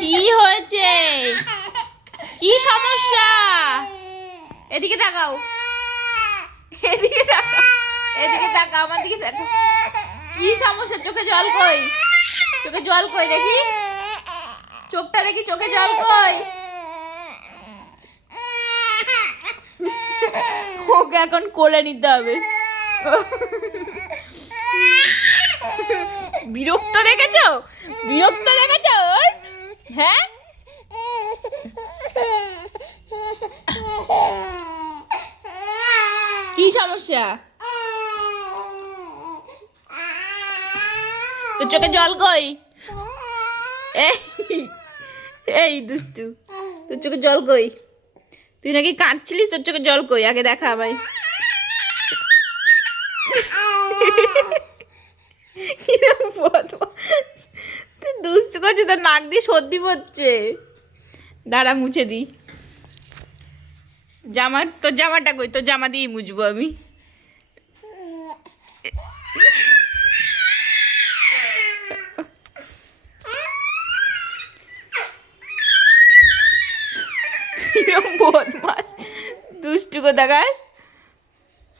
কি হয়েছে? কি সমস্যা? এদিকে তাকাও, এদিকে তাকাও, এদিকে তাকাও, আমার দিকে তাকাও। কি সমস্যা? চোখে জল কই? চোখে জল কই দেখি? চোখটা দেখি, চোখে জল কই? ওকে এখন কোলে নিতে হবে। বিরক্ত দেখেছো? বিরক্ত দেখেছো ওর? হ্যাঁ, কি সমস্যা? তোর চোখে জল কই? এই এই দুষ্টু, তোর চোখে জল কই? তুই নাকি কাঁদছিলিস, তোর চোখে জল কই? আগে দেখা আমায়। তুই দুষ্টু করছিস, তোর নাক দিয়ে সর্দি পড়ছে। দাঁড়া মুছে দিই। তোর জামাটা কই? তোর জামা দিয়েই মুছবো আমি। বদমাস দুষ্টু কোথাকার।